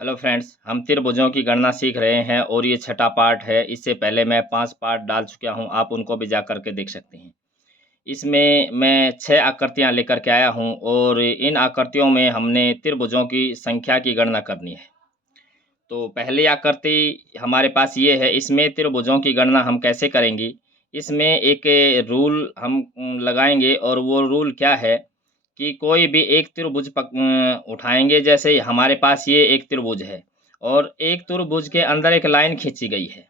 Hello friends, हम त्रिभुजों की गणना सीख रहे हैं और ये छठा पार्ट है। इससे पहले मैं 5 पार्ट डाल चुका हूँ, आप उनको भी जा कर के देख सकते हैं। इसमें मैं 6 आकृतियाँ लेकर के आया हूँ और इन आकृतियों में हमने त्रिभुजों की संख्या की गणना करनी है। तो पहली आकृति हमारे पास ये है, इसमें त्रिभुजों की गणना हम कैसे करेंगे? इसमें एक रूल हम लगाएँगे और वो रूल क्या है कि कोई भी एक त्रिभुज उठाएँगे। जैसे हमारे पास ये एक त्रिभुज है और एक त्रिभुज के अंदर एक लाइन खींची गई है।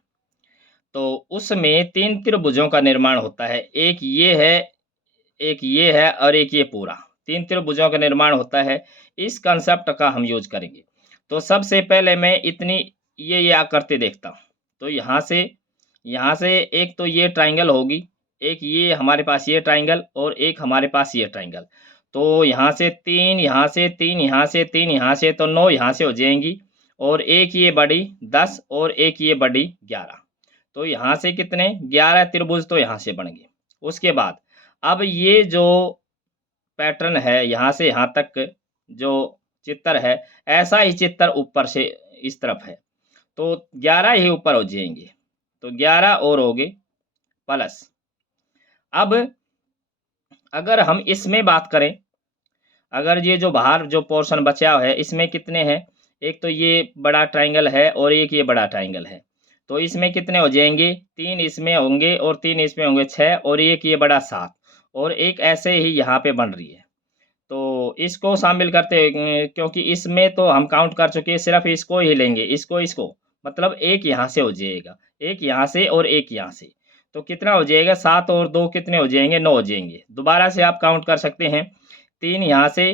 तो उसमें 3 त्रिभुजों का निर्माण होता है। एक ये है और एक ये पूरा। 3 त्रिभुजों का निर्माण होता है। इस कांसेप्ट का हम यूज़ करेंगे। तो सबसे पहले मैं इतनी ये आकृति देखता हूँ। तो यहाँ से एक तो ये ट्रायंगल होगी, एक ये हमारे पास ये ट्रायंगल और एक हमारे पास ये ट्रायंगल। तो यहाँ से 3, यहाँ से 3, यहाँ से 3, यहाँ से तो 9 यहाँ से हो जाएँगी और एक ये बड़ी 10 और एक ये बड़ी 11। तो यहाँ से कितने 11 त्रिभुज तो यहाँ से बन गए। उसके बाद अब ये जो पैटर्न है यहाँ से यहाँ तक जो चित्र है, ऐसा ही चित्र ऊपर से इस तरफ है। तो 11 ही ऊपर हो जाएँगे। तो 11 और हो गए प्लस। अब अगर हम इसमें बात करें, अगर ये जो बाहर जो पोर्शन बचा है इसमें कितने हैं? एक तो ये बड़ा ट्रायंगल है और एक ये बड़ा ट्रायंगल है। तो इसमें कितने हो जाएँगे? 3 इसमें होंगे और 3 इसमें होंगे 6 और एक ये बड़ा 7 और एक ऐसे ही यहाँ पे बन रही है। तो इसको शामिल करते क्योंकि इसमें तो हम काउंट कर चुके हैं, सिर्फ़ इसको ही लेंगे, इसको मतलब एक यहाँ से हो जाएगा, एक यहाँ से और एक यहाँ से। तो कितना हो जाएगा? 7 और 2 कितने हो जाएँगे? 9 हो जाएँगे। दोबारा से आप काउंट कर सकते हैं, 3 यहाँ से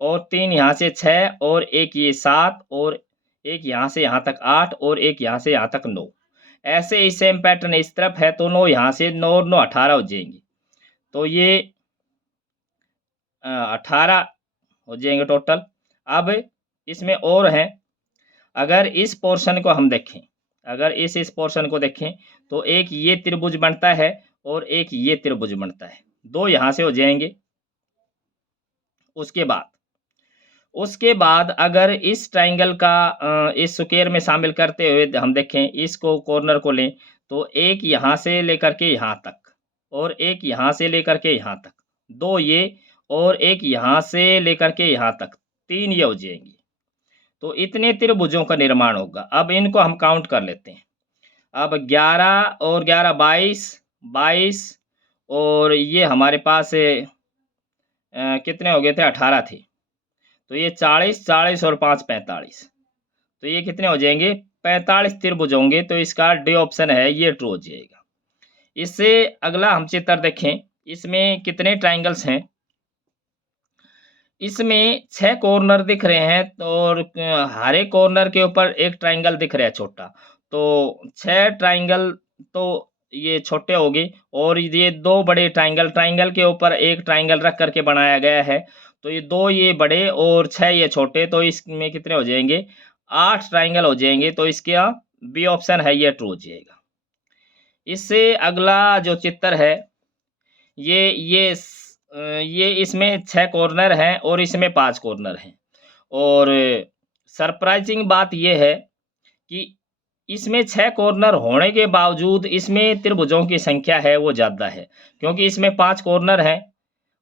और 3 यहाँ से 6 और एक ये 7 और एक यहाँ से यहाँ तक 8 और एक यहाँ से यहाँ तक 9। ऐसे ही सेम पैटर्न इस तरफ है तो 9 यहाँ से 9 और 9 18 हो जाएँगी। तो ये 18 हो जाएँगे टोटल। अब इसमें और हैं, अगर इस पोर्शन को हम देखें, अगर इस पोर्शन को देखें, तो एक ये त्रिभुज बनता है और एक ये त्रिभुज बनता है। 2 यहाँ से हो जाएँगे। उसके बाद अगर इस ट्रायंगल का इस स्क्वायर में शामिल करते हुए हम देखें, इसको कॉर्नर को लें, तो एक यहाँ से लेकर के यहाँ तक और एक यहाँ से लेकर के यहाँ तक, 2 ये और एक यहाँ से लेकर के यहाँ तक, 3 ये हो जाएँगी। तो इतने त्रिभुजों का निर्माण होगा। अब इनको हम काउंट कर लेते हैं। अब 11 और 11 22, 22 और ये हमारे पास कितने हो गए थे? 18 थे। तो ये 40, 40 और 5 45। तो ये कितने हो जाएँगे? 45 त्रिभुज होंगे, तो इसका डी ऑप्शन है, ये ट्रू हो जाएगा। इससे अगला हम चित्र देखें, इसमें कितने ट्रायंगल्स हैं? इसमें 6 कॉर्नर दिख रहे हैं और हर एक कॉर्नर के ऊपर एक ट्रायंगल दिख रहा है छोटा। तो 6 ट्रायंगल तो ये छोटे हो गए और ये 2 बड़े ट्रायंगल, ट्रायंगल के ऊपर एक ट्रायंगल रख कर के बनाया गया है। तो ये 2 ये बड़े और 6 ये छोटे, तो इसमें कितने हो जाएँगे? 8 ट्रायंगल हो जाएँगे, तो इसका बी ऑप्शन है, ये ट्रू हो जाएगा। इससे अगला जो चित्र है, ये इसमें 6 कॉर्नर हैं और इसमें 5 कॉर्नर हैं। और सरप्राइज़िंग बात ये है कि इसमें 6 कॉर्नर होने के बावजूद इसमें त्रिभुजों की संख्या है वो ज़्यादा है। क्योंकि इसमें 5 कॉर्नर हैं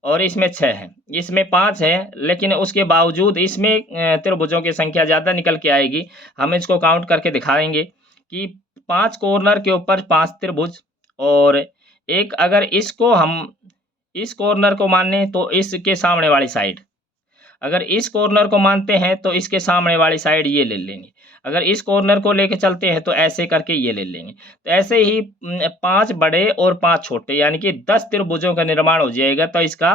और इसमें 6 हैं। इसमें 5 हैं, लेकिन उसके बावजूद इसमें त्रिभुजों की संख्या ज़्यादा निकल के आएगी। हम इसको काउंट करके दिखाएँगे कि 5 कॉर्नर के ऊपर 5 त्रिभुज और एक अगर इसको हम इस कॉर्नर को माने तो इसके सामने वाली साइड, अगर इस कॉर्नर को मानते हैं तो इसके सामने वाली साइड ये ले लेंगे। अगर इस कॉर्नर को लेके चलते हैं तो ऐसे करके ये ले लेंगे। तो ऐसे ही 5 बड़े और 5 छोटे यानी कि 10 त्रिभुजों का निर्माण हो जाएगा। तो इसका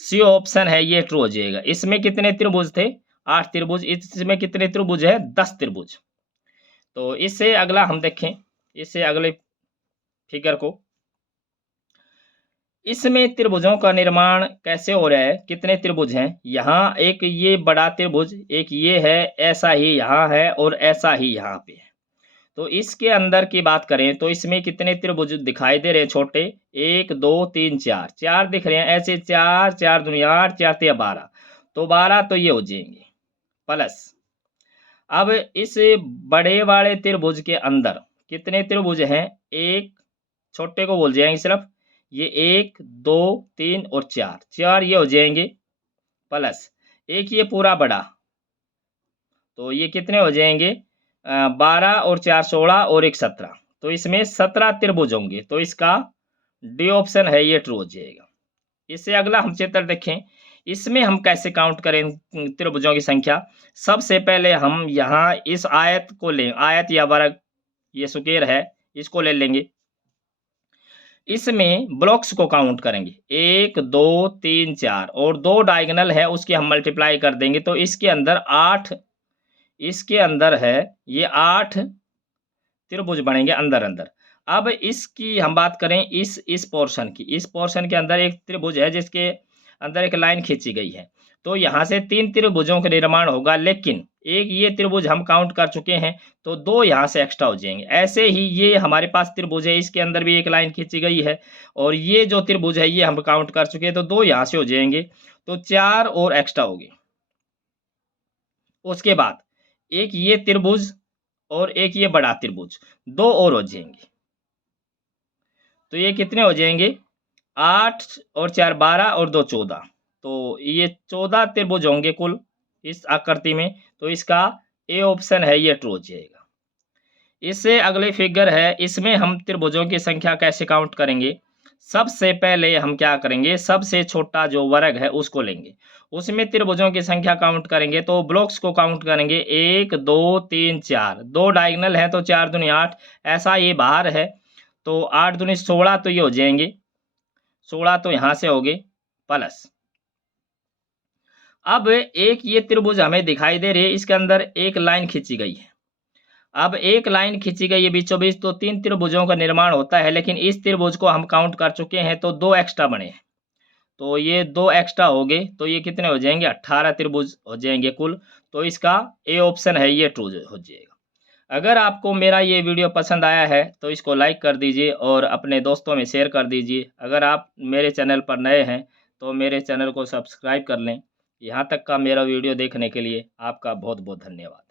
सी ऑप्शन है, ये ट्रू हो जाएगा। इसमें कितने त्रिभुज थे? 8 त्रिभुज। इसमें कितने त्रिभुज है? 10 त्रिभुज। तो इससे अगला हम देखें, इससे अगले फिगर को, इसमें त्रिभुजों का निर्माण कैसे हो रहा है? कितने त्रिभुज हैं? यहाँ एक ये बड़ा त्रिभुज, एक ये है, ऐसा ही यहाँ है और ऐसा ही यहाँ पे है। तो इसके अंदर की बात करें तो इसमें कितने त्रिभुज दिखाई दे रहे हैं छोटे? 1 2 3 4, 4 दिख रहे हैं। ऐसे 4 4 दूनी 8, 4 तिया 12। तो 12 तो ये हो जाएंगे प्लस। अब इस बड़े वाले त्रिभुज के अंदर कितने त्रिभुज हैं? एक, छोटे को बोल जाएंगे सिर्फ, ये 1 2 3 और 4, 4 ये हो जाएंगे, प्लस एक ये पूरा बड़ा, तो ये कितने हो जाएंगे? 12 और 4 16 और 1 17, तो इसमें 17 त्रिभुज होंगे। तो इसका डी ऑप्शन है ये ट्रू हो जाएगा। इससे अगला हम चित्र देखें, इसमें हम कैसे काउंट करें त्रिभुजों की संख्या। सबसे पहले हम यहाँ इस आयत को लें, आयत या वर्ग, ये स्क्वायर है, इसको ले लेंगे। इसमें ब्लॉक्स को काउंट करेंगे, 1 2 3 4 और 2 डायगोनल है उसकी हम मल्टीप्लाई कर देंगे, तो इसके अंदर 8, इसके अंदर है ये 8 त्रिभुज बनेंगे अंदर अंदर। अब इसकी हम बात करें इस पोर्शन की, इस पोर्शन के अंदर एक त्रिभुज है जिसके अंदर एक लाइन खींची गई है, तो यहाँ से 3 त्रिभुजों का निर्माण होगा, लेकिन एक ये त्रिभुज हम काउंट कर चुके हैं, तो 2 यहाँ से एक्स्ट्रा हो जाएंगे। ऐसे ही ये हमारे पास त्रिभुज है, इसके अंदर भी एक लाइन खींची गई है, और ये जो त्रिभुज है ये हम काउंट कर चुके हैं, तो 2 यहाँ से हो जाएंगे, तो 4 और एक्स्ट्रा हो गए। उसके बाद एक ये त्रिभुज और एक ये बड़ा त्रिभुज, 2 और हो जाएंगे, तो ये कितने हो जाएंगे? 8 और 4 12 और 2 14, तो ये 14 त्रिभुज होंगे कुल इस आकृति में, तो इसका ए ऑप्शन है ये ट्रू हो जाएगा। इससे अगले फिगर है, इसमें हम त्रिभुजों की संख्या कैसे काउंट करेंगे। सबसे पहले हम क्या करेंगे, सबसे छोटा जो वर्ग है उसको लेंगे, उसमें त्रिभुजों की संख्या काउंट करेंगे, तो ब्लॉक्स को काउंट करेंगे, 1 2 3 4, 2 डायगोनल है तो 4 दूनी 8, ऐसा ये बाहर है, तो 8 दूनी 16, तो ये हो जाएंगे 16, तो यहाँ से हो गए, प्लस अब एक ये त्रिभुज हमें दिखाई दे रही है, इसके अंदर एक लाइन खींची गई है। अब एक लाइन खींची गई है बीचों बीच, तो 3 त्रिभुजों का निर्माण होता है, लेकिन इस त्रिभुज को हम काउंट कर चुके हैं, तो 2 एक्स्ट्रा बने हैं, तो ये 2 एक्स्ट्रा हो गए, तो ये कितने हो जाएंगे? 18 त्रिभुज हो जाएंगे कुल, तो इसका ए ऑप्शन है ये ट्रू हो जाएगा। अगर आपको मेरा ये वीडियो पसंद आया है तो इसको लाइक कर दीजिए और अपने दोस्तों में शेयर कर दीजिए। अगर आप मेरे चैनल पर नए हैं तो मेरे चैनल को सब्सक्राइब कर लें। यहाँ तक का मेरा वीडियो देखने के लिए आपका बहुत बहुत धन्यवाद।